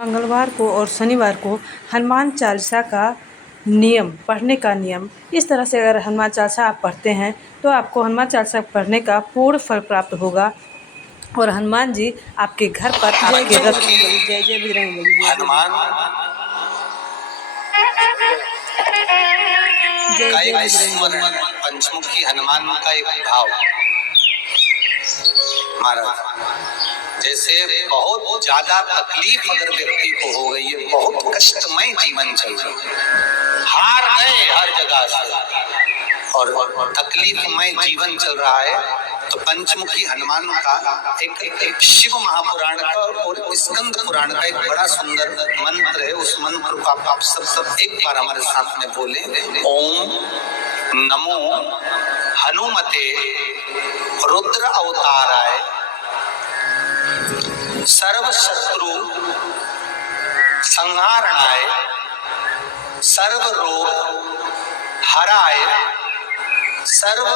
मंगलवार को और शनिवार को हनुमान चालीसा का नियम, पढ़ने का नियम। इस तरह से अगर हनुमान चालीसा आप पढ़ते हैं तो आपको हनुमान चालीसा पढ़ने का पूर्ण फल प्राप्त होगा और हनुमान जी आपके घर पर आपके रथ जय जय बजरंग बली हनुमान का एक स्मरण, पंचमुखी हनुमान का एक भाव। महाराज जैसे बहुत ज्यादा तकलीफ अगर व्यक्ति को हो गई है, बहुत कष्टमय जीवन चल रहा है, हार गए हर जगह से और तकलीफमय जीवन चल रहा है, तो पंचमुखी हनुमान का एक शिव महापुराण का और स्कंद पुराण का एक बड़ा सुंदर मंत्र है। उस मंत्र को आप सब एक बार हमारे साथ में बोले। ओम नमो हनुमते रुद्र अवताराय सर्व शत्रु संहारणाय सर्व रोग हराय सर्व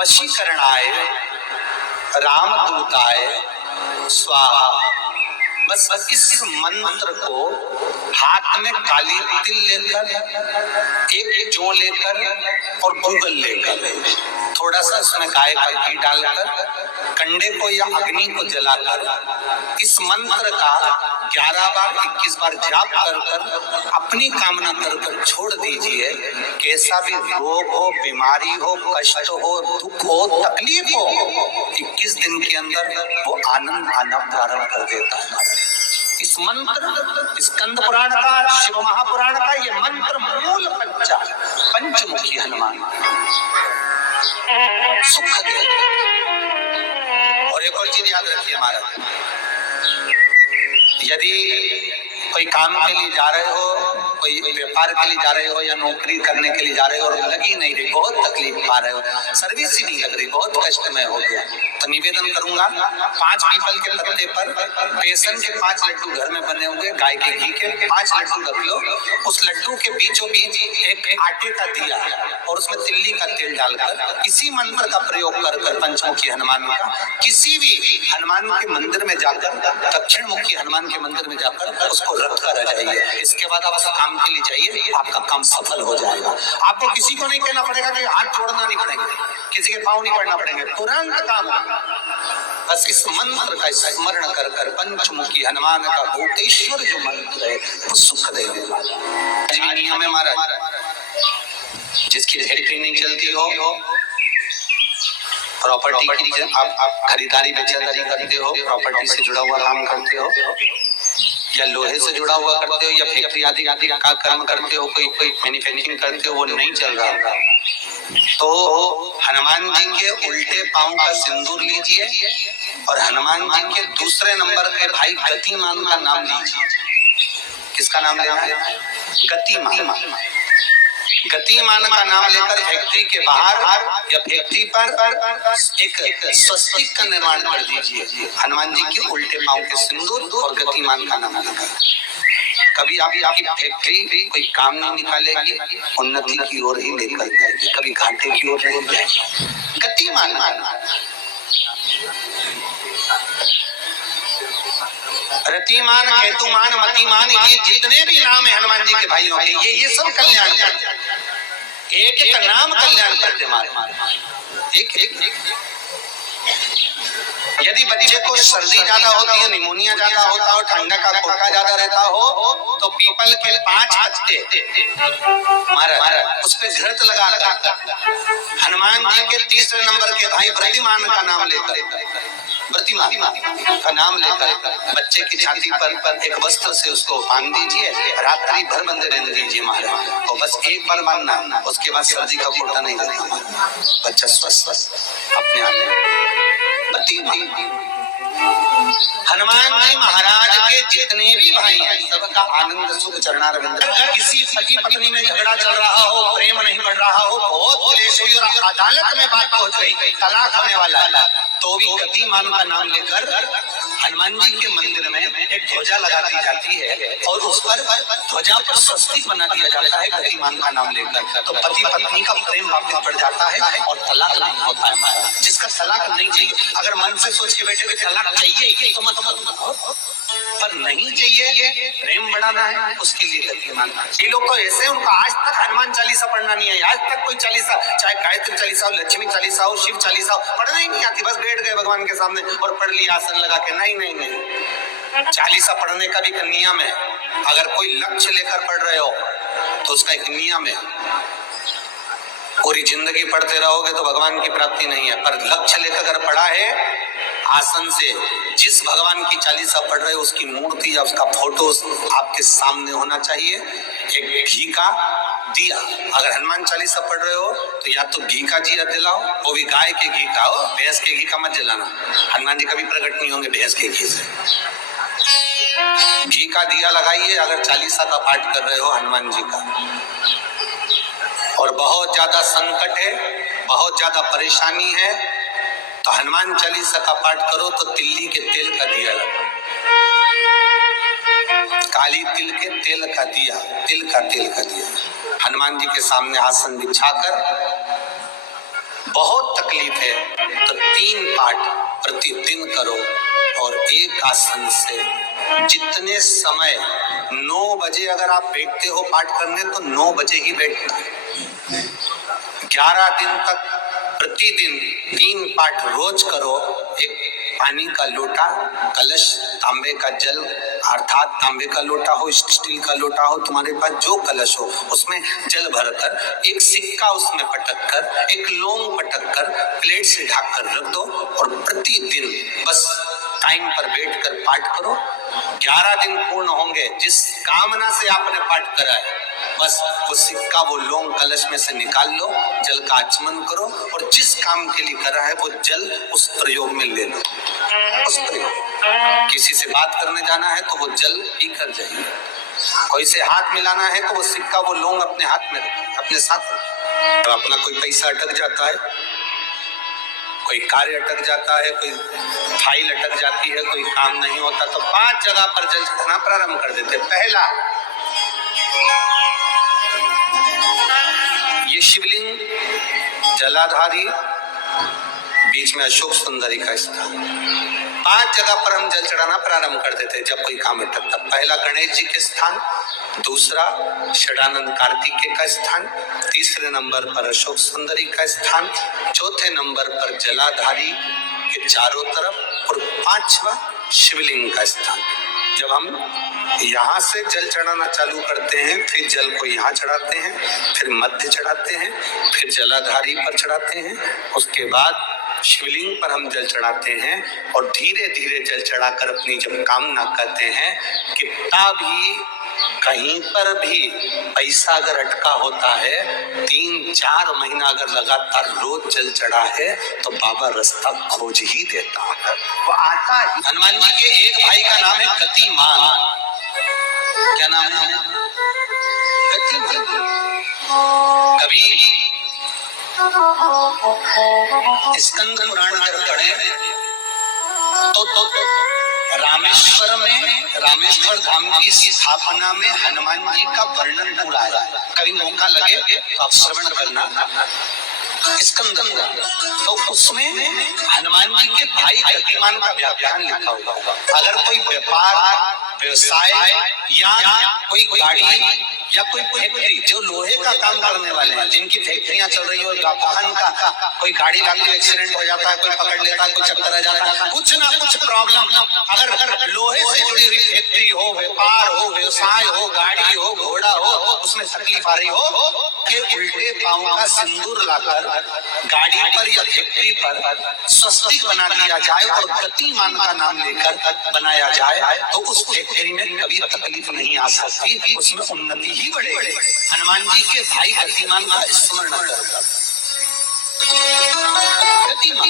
वशीकरणाय रामदूताय स्वाहा। बस इस मंत्र को हाथ में काली तिल लेकर, एक जौ लेकर और गूगल लेकर, थोड़ा सा उसमें गाय का घी डालकर, कंडे को या अग्नि को जलाकर इस मंत्र का 11 बार 21 बार जाप कर अपनी कामना कर छोड़ दीजिए। कैसा भी रोग हो, बीमारी हो, कष्ट हो, दुख हो, तकलीफ हो, 21 दिन के अंदर वो आनंद आना प्रारंभ कर देता है। इस मंत्र स्कंद पुराण का, शिव महापुराण का ये मंत्र मूल पंचमुखी हनुमान सुख दे। और एक और चीज याद रखिए महाराज, यदि कोई काम के लिए जा रहे हो, कोई व्यापार के लिए जा रहे हो या नौकरी करने के लिए जा रहे हो और लगी नहीं रही, बहुत तकलीफ पा रहे हो, सर्विस ही नहीं लग रही, बहुत कष्ट में हो गया, तो निवेदन करूंगा 5 पीपल के पत्ते पर बेसन के 5 लड्डू घर में बने हुए, गाय के घी के 5 लड्डू रख लो। उस लड्डू के बीचों बीच एक आटे का दिया और उसमें तिल्ली का तेल डालकर इसी मंत्र का प्रयोग कर पंचमुखी हनुमान का किसी भी हनुमान के मंदिर में जाकर, दक्षिण मुखी हनुमान के मंदिर में जाकर उसको रख कर आ जाइए। इसके बाद आप काम के लिए जाइए, आपका काम सफल हो जाएगा। आपको किसी को नहीं कहना पड़ेगा कि हाथ जोड़ना नहीं पड़ेगा, किसी के पाँव नहीं पड़ना पड़ेंगे, तुरंत काम। बस इस मंत्र का स्मरण कर पंचमुखी हनुमान का भूतेश्वर जो मंत्र है वो सुख देने वाला नियम है हमारा। जिसकी रेहड़ी नहीं चलती हो, प्रॉपर्टी की आप खरीदारी बेचदारी करते हो, प्रॉपर्टी से जुड़ा हुआ काम करते हो या लोहे से जुड़ा हुआ करते हो या फैक्ट्री आदि का कर्म करते हो, कोई मैन्युफैक्चरिंग करते हो, वो नहीं चल रहा, तो हनुमान जी के उल्टे पांव का सिंदूर लीजिए और हनुमान जी के दूसरे नंबर के भाई गतिमान का नाम लीजिए। किसका नाम लेना है? गतिमान। गतिमान का नाम लेकर फैक्ट्री के बाहर या फैक्ट्री पर एक स्वस्तिक का निर्माण कर दीजिए, हनुमान जी के उल्टे पांव के सिंदूर और गतिमान का नाम लेकर। कभी आपकी फैक्ट्री कोई काम नहीं निकालेगी, उन्नति की ओर ही लेकर जाएगी, कभी घाटे की ओर नहीं जाएगी। गतिमान, रतिमान, हेतुमान, मतिमान, ये जितने भी नाम है हनुमान जी के भाइयों के, ये सब कल्याण करते, एक एक नाम कल्याण करते हमारे। एक यदि बच्चे को सर्दी ज्यादा होती है, निमोनिया ज्यादा होता हो, ठंडा का कोटा ज्यादा रहता हो, तो पीपल के 5 पत्ते महाराज उस पे घृत लगाकर हनुमान जी के तीसरे नंबर के भाई प्रतिमान का नाम लेकर, प्रतिमान का नाम लेकर बच्चे की छाती पर एक वस्त्र से उसको बांध दीजिए, रात्रि भर बंदे रहने दीजिए महाराज। और बस एक बार बांधना, उसके बाद सर्दी का कोटा नहीं लगता, बच्चा स्वस्थ अपने आप। हनुमान जी महाराज के जितने भी भाई हैं सबका आनंद सुख चरणारविंद। किसी पति पत्नी में झगड़ा चल रहा हो, प्रेम नहीं बढ़ रहा हो, बहुत क्लेश हुई और अदालत में बात पहुंच गई, तलाक होने वाला, तो भी गतिमान का नाम लेकर हनुमान जी के मंदिर में एक ध्वजा लगा दी जाती है और उस पर ध्वजा पर स्वस्तिक बना दिया जाता है गतिमान का नाम लेकर। तो पति पत्नी का प्रेम वापस बढ़ जाता है और तलाक नहीं होता है महाराज। जिसका तलाक नहीं चाहिए, अगर मन से सोच के बैठे तलाक चाहिए तो मत पर नहीं चाहिए, प्रेम बढ़ाना है, उसके लिए गतिमान। ये लोग तो ऐसे, उनका आज तक हनुमान चालीसा पढ़ना नहीं है, आज तक कोई चालीसा, चाहे गायत्री चालीसा हो, लक्ष्मी चालीसा हो, शिव चालीसा हो, पढ़ना ही नहीं आती। बस बैठ गए भगवान के सामने और पढ़ लिया आसन लगा के। नहीं नहीं नहीं, चालीसा पढ़ने का भी एक नियम है। अगर कोई लक्ष्य लेकर पढ़ रहे हो तो उसका एक नियम है। पूरी जिंदगी पढ़ते रहोगे तो भगवान की प्राप्ति नहीं है, पर लक्ष्य लेकर अगर पढ़ा है आसन से, जिस भगवान की चालीसा पढ़ रहे हो उसकी मूर्ति या उसका फोटो आपके सामने होना चाहिए। एक घी का दिया, अगर हनुमान चालीसा पढ़ रहे हो तो या तो घी का दिया जलाओ, वो भी गाय के घी का हो, भैंस के घी का मत जलाना। हनुमान जी कभी प्रकट नहीं होंगे भैंस के घी से। घी का दिया लगाइए अगर चालीसा का पाठ कर रहे हो हनुमान जी का। और बहुत ज्यादा संकट है, बहुत ज्यादा परेशानी है तो हनुमान चालीसा का पाठ करो तो तिल्ली के तेल का दिया लगाओ, काली तिल के तेल का दिया, तिल का तेल का दिया हनुमान जी के सामने आसन बिछाकर। बहुत तकलीफ है तो 3 पाठ प्रतिदिन करो और एक आसन से। जितने समय 9 बजे अगर आप बैठते हो पाठ करने तो 9 बजे ही बैठना है। 11 दिन तक प्रतिदिन 3 पाठ रोज करो। एक पानी का लोटा, कलश, तांबे का जल अर्थात तांबे का लोटा हो, स्टील का लोटा हो, तुम्हारे पास जो कलश हो उसमें जल भरकर, एक सिक्का उसमें पटक कर, एक लौंग पटक कर प्लेट से ढक कर रख दो और प्रतिदिन बस टाइम पर बैठकर पाठ करो। 11 दिन पूर्ण होंगे, जिस कामना से आपने पाठ करा है बस वो सिक्का, वो लौंग कलश में से निकाल लो, जल का आचमन करो और जिस काम के लिए करा है वो जल उस प्रयोग में ले लो। उस प्रयोग, किसी से बात करने जाना है तो वो जल पी कर जाइए, कोई से हाथ मिलाना है तो वो सिक्का, वो लौंग अपने हाथ में रखिए, अपने साथ रखिए। तो अपना कोई पैसा अटक जाता है, कोई कार्य अटक जाता है, कोई फाइल अटक जाती है, कोई काम नहीं होता तो 5 जगह पर जल चढ़ाना प्रारंभ कर देते। पहला, ये शिवलिंग जलाधारी, बीच में अशोक सुंदरी का स्थान, 5 जगह पर हम जल चढ़ाना प्रारंभ कर देते जब कोई काम अटकता। पहला गणेश जी के स्थान, दूसरा षडानंद कार्तिकेय का स्थान, तीसरे नंबर पर अशोक सुंदरी का स्थान, चौथे नंबर पर जलाधारी के चारों तरफ और 5वां शिवलिंग का स्थान। जब हम यहाँ से जल चढ़ाना चालू करते हैं, फिर जल को यहाँ चढ़ाते हैं, फिर मध्य चढ़ाते हैं, फिर जलाधारी पर चढ़ाते हैं, उसके बाद शिवलिंग पर हम जल चढ़ाते हैं और धीरे धीरे जल चढ़ाकर अपनी जब कामना करते हैं, कितना भी कहीं पर भी पैसा अगर अटका होता है, 3-4 महीना अगर लगातार रोज जल चढ़ा है तो बाबा रास्ता खोज ही देता है, वो आता है। हनुमान जी के एक भाई का नाम है गतिमान। क्या नाम है? गतिमान। कभी स्कंद पुराण जब पढ़े तो रामेश्वर में, रामेश्वर धाम की स्थापना में हनुमान जी का वर्णन पूरा है। कभी मौका लगे तो आप श्रवण करना स्कंद, तो उसमें हनुमान जी के भाई गतिमान का व्याख्यान लिखा होगा। अगर कोई व्यापार, व्यवसाय या कोई गाड़ी या कोई फैक्ट्री, जो लोहे का काम करने वाले हैं, जिनकी फैक्ट्रियां चल रही हो, वाहन का कोई गाड़ी लाके एक्सीडेंट हो जाता है, कोई पकड़ लेता है, कोई चक्कर आ जाता है, कुछ ना कुछ प्रॉब्लम, अगर लोहे से जुड़ी हुई फैक्ट्री हो, व्यापार हो, व्यवसाय हो, गाड़ी हो, घोड़ा हो, उसमें तकलीफ आ रही हो कि उल्टे पांव का सिंदूर लाकर गाड़ी पर या फैक्ट्री पर स्वस्तिक बना दिया जाए और गतिमान का नाम लेकर बनाया जाए तो उस फैक्ट्री में कभी तकलीफ नहीं आ सकती, उसमें उन्नति ही बढ़ेगी। हनुमान जी के भाई गतिमान का स्मरण कर, गतिमान,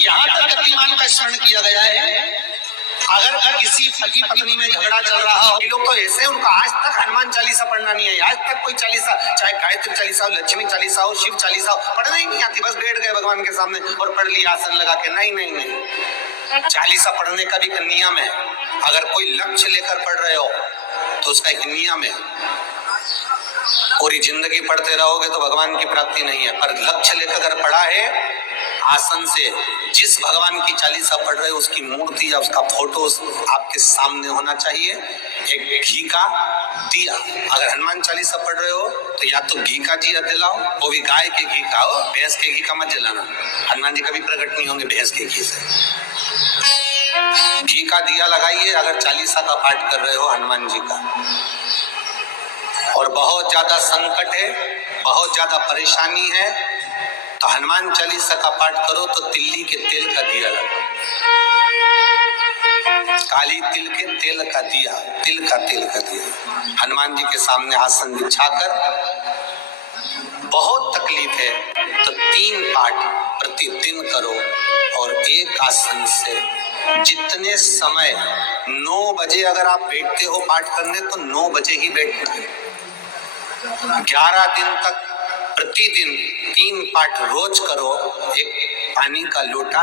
यहाँ तक गतिमान का स्मरण किया गया है। अगर किसी पति पत्नी में झगड़ा चल रहा हो, ये लोग तो ऐसे, उनका आज तक हनुमान चालीसा पढ़ना नहीं है, आज तक कोई चालीसा, चाहे गायत्री चालीसा हो, लक्ष्मी चालीसा हो, शिव चालीसा हो, पढ़ना ही नहीं आती। बस बैठ गए भगवान के सामने और पढ़ लिया आसन लगा के। नहीं नहीं नहीं, चालीसा पढ़ने का भी एक नियम है। अगर कोई लक्ष्य लेकर पढ़ रहे हो तो उसका एक नियम है। पूरी जिंदगी पढ़ते रहोगे तो भगवान की प्राप्ति नहीं है, पर लक्ष्य लेकर अगर पढ़ा है आसन से जिस भगवान की चालीसा पढ़ रहे हो उसकी मूर्ति या उसका फोटो आपके सामने होना चाहिए। एक घी का दिया, अगर हनुमान चालीसा पढ़ रहे हो तो या तो घी का दिया जलाओ, वो भी गाय के घी का हो, भैंस के घी का मत जलाना। हनुमान जी कभी प्रकट नहीं होंगे भैंस के घी से। घी का दिया लगाइए अगर चालीसा का पाठ कर रहे हो हनुमान जी का। और बहुत ज्यादा संकट है, बहुत ज्यादा परेशानी है तो हनुमान चालीसा का पाठ करो तो तिल्ली के तेल का दिया लगाओ, काली तिल के तेल का दिया, तिल का तेल का दिया हनुमान जी के सामने आसन बिछाकर। बहुत तकलीफ है तो 3 पाठ प्रतिदिन करो और एक आसन से जितने समय 9 बजे अगर आप बैठते हो पाठ करने तो 9 बजे ही बैठना है। 11 दिन तक प्रतिदिन 3 पाठ रोज करो। एक पानी का लोटा,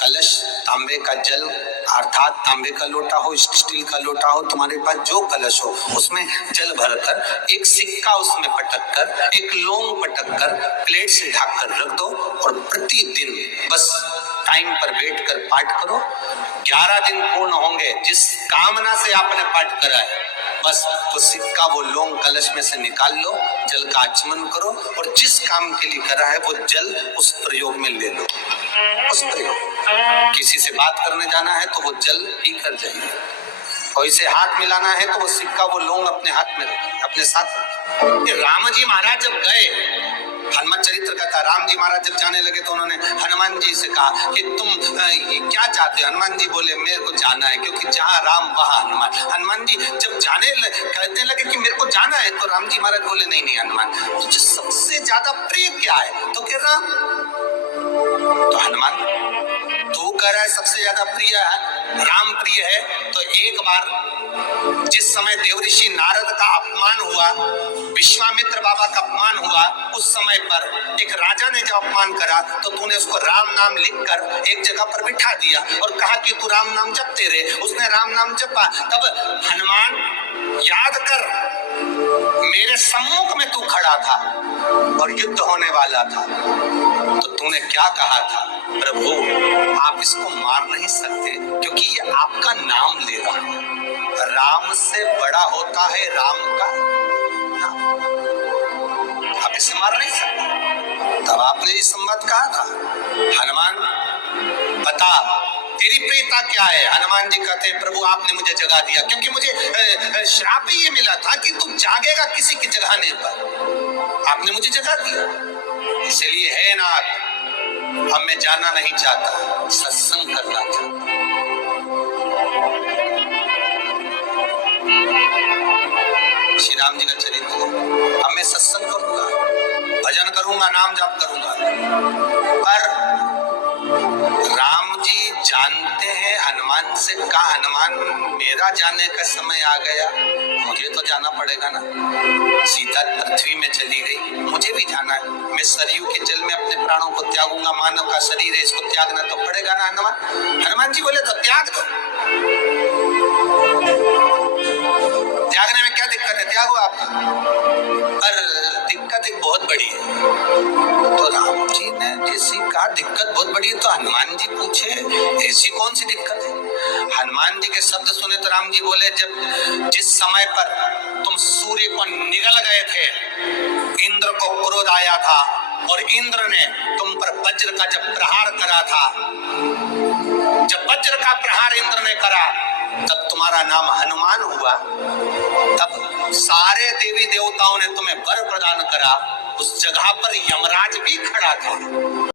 कलश, तांबे का जल अर्थात तांबे का लोटा हो, स्टील का लोटा हो, तुम्हारे पास जो कलश हो उसमें जल भरकर एक सिक्का उसमें पटक कर, एक लौंग पटक कर प्लेट से ढक कर रख दो और प्रतिदिन बस टाइम पर बैठकर पाठ करो। 11 दिन पूर्ण होंगे, जिस कामना से आपने पाठ करा है बस तो सिक्का वो लौंग कलश में से निकाल लो, जल का आचमन करो और जिस काम के लिए करा है वो जल उस प्रयोग में ले लो। उस प्रयोग, किसी से बात करने जाना है तो वो जल पी कर जाइए, कोई से हाथ मिलाना है तो वो सिक्का वो लौंग अपने हाथ में रखिए, अपने साथ रखिए। राम जी महाराज जब गए, हनुमान चरित्र का था, राम जी महाराज जब जाने लगे तो उन्होंने हनुमान जी से कहा कि तुम क्या चाहते हो? हनुमान जी बोले मेरे को जाना है, क्योंकि जहाँ राम वहाँ हनुमान। हनुमान जी जब कहने लगे कि मेरे को जाना है तो राम जी महाराज बोले नहीं नहीं हनुमान, तुझे सबसे ज्यादा प्रिय क्या है? तो कह राम। तो हनुमान तू कह रहा है सबसे ज्यादा प्रिय है राम प्रिय है, तो एक बार जिस समय देवऋषि नारद का अपमान हुआ, विश्वामित्र बाबा का अपमान हुआ, उस समय पर एक राजा ने जब अपमान करा तो तूने उसको राम नाम लिखकर एक जगह पर बिठा दिया और कहा कि तू राम नाम जपते रहे। उसने राम नाम जपा। तब हनुमान याद कर, मेरे सम्मुख में तू खड़ा था और युद्ध होने वाला था, तो तूने क्या कहा था? प्रभु आप इसको मार नहीं सकते क्योंकि ये आपका नाम ले रहा है। राम से बड़ा होता है राम का नाम, आप इसे मार नहीं सकते। तब आपने ये संवाद कहा था, हनुमान बता तेरी प्रियता क्या है? हनुमान जी कहते हैं प्रभु आपने मुझे जगा दिया, क्योंकि मुझे श्राप ही ये मिला था कि तू जागेगा किसी की जगाने पर, आपने मुझे जगा दिया। इसलिए है नाथ, अब मैं जाना नहीं चाहता, सत्संग करना चाहता। श्री राम जी का चरित्र, अब मैं सत्संग करूंगा, भजन करूंगा, नाम जाप करूंगा। पर राम जी जानते हैं हनुमान से कहा, हनुमान मेरा जाने का समय आ गया, मुझे तो जाना पड़ेगा ना। सीता पृथ्वी में चली गई, मुझे भी जाना है। मैं सरयू के जल में अपने प्राणों को त्यागूंगा, मानव का शरीर है इसको त्यागना तो पड़ेगा ना हनुमान। हनुमान जी बोले तो त्याग दो, त्यागने में क्या दिक्कत है, त्यागो आप। पर दिक्कत एक बहुत बड़ी है। तो राम जी ने जैसी कहा दिक्कत बहुत बड़ी है, तो हनुमान जी पूछे ऐसी कौन सी दिक्कत है? हनुमान जी के शब्द सुने तो राम जी बोले, जब जिस समय पर तुम सूर्य को निगल गए थे, इंद्र को क्रोध आया था और इंद्र ने तुम पर वज्र का जब प्रहार करा था, जब वज्र का प्रहार इंद्र ने करा तब तुम्हारा नाम हनुमान हुआ। तब सारे देवी देवताओं ने तुम्हें वर प्रदान करा, उस जगह पर यमराज भी खड़ा था।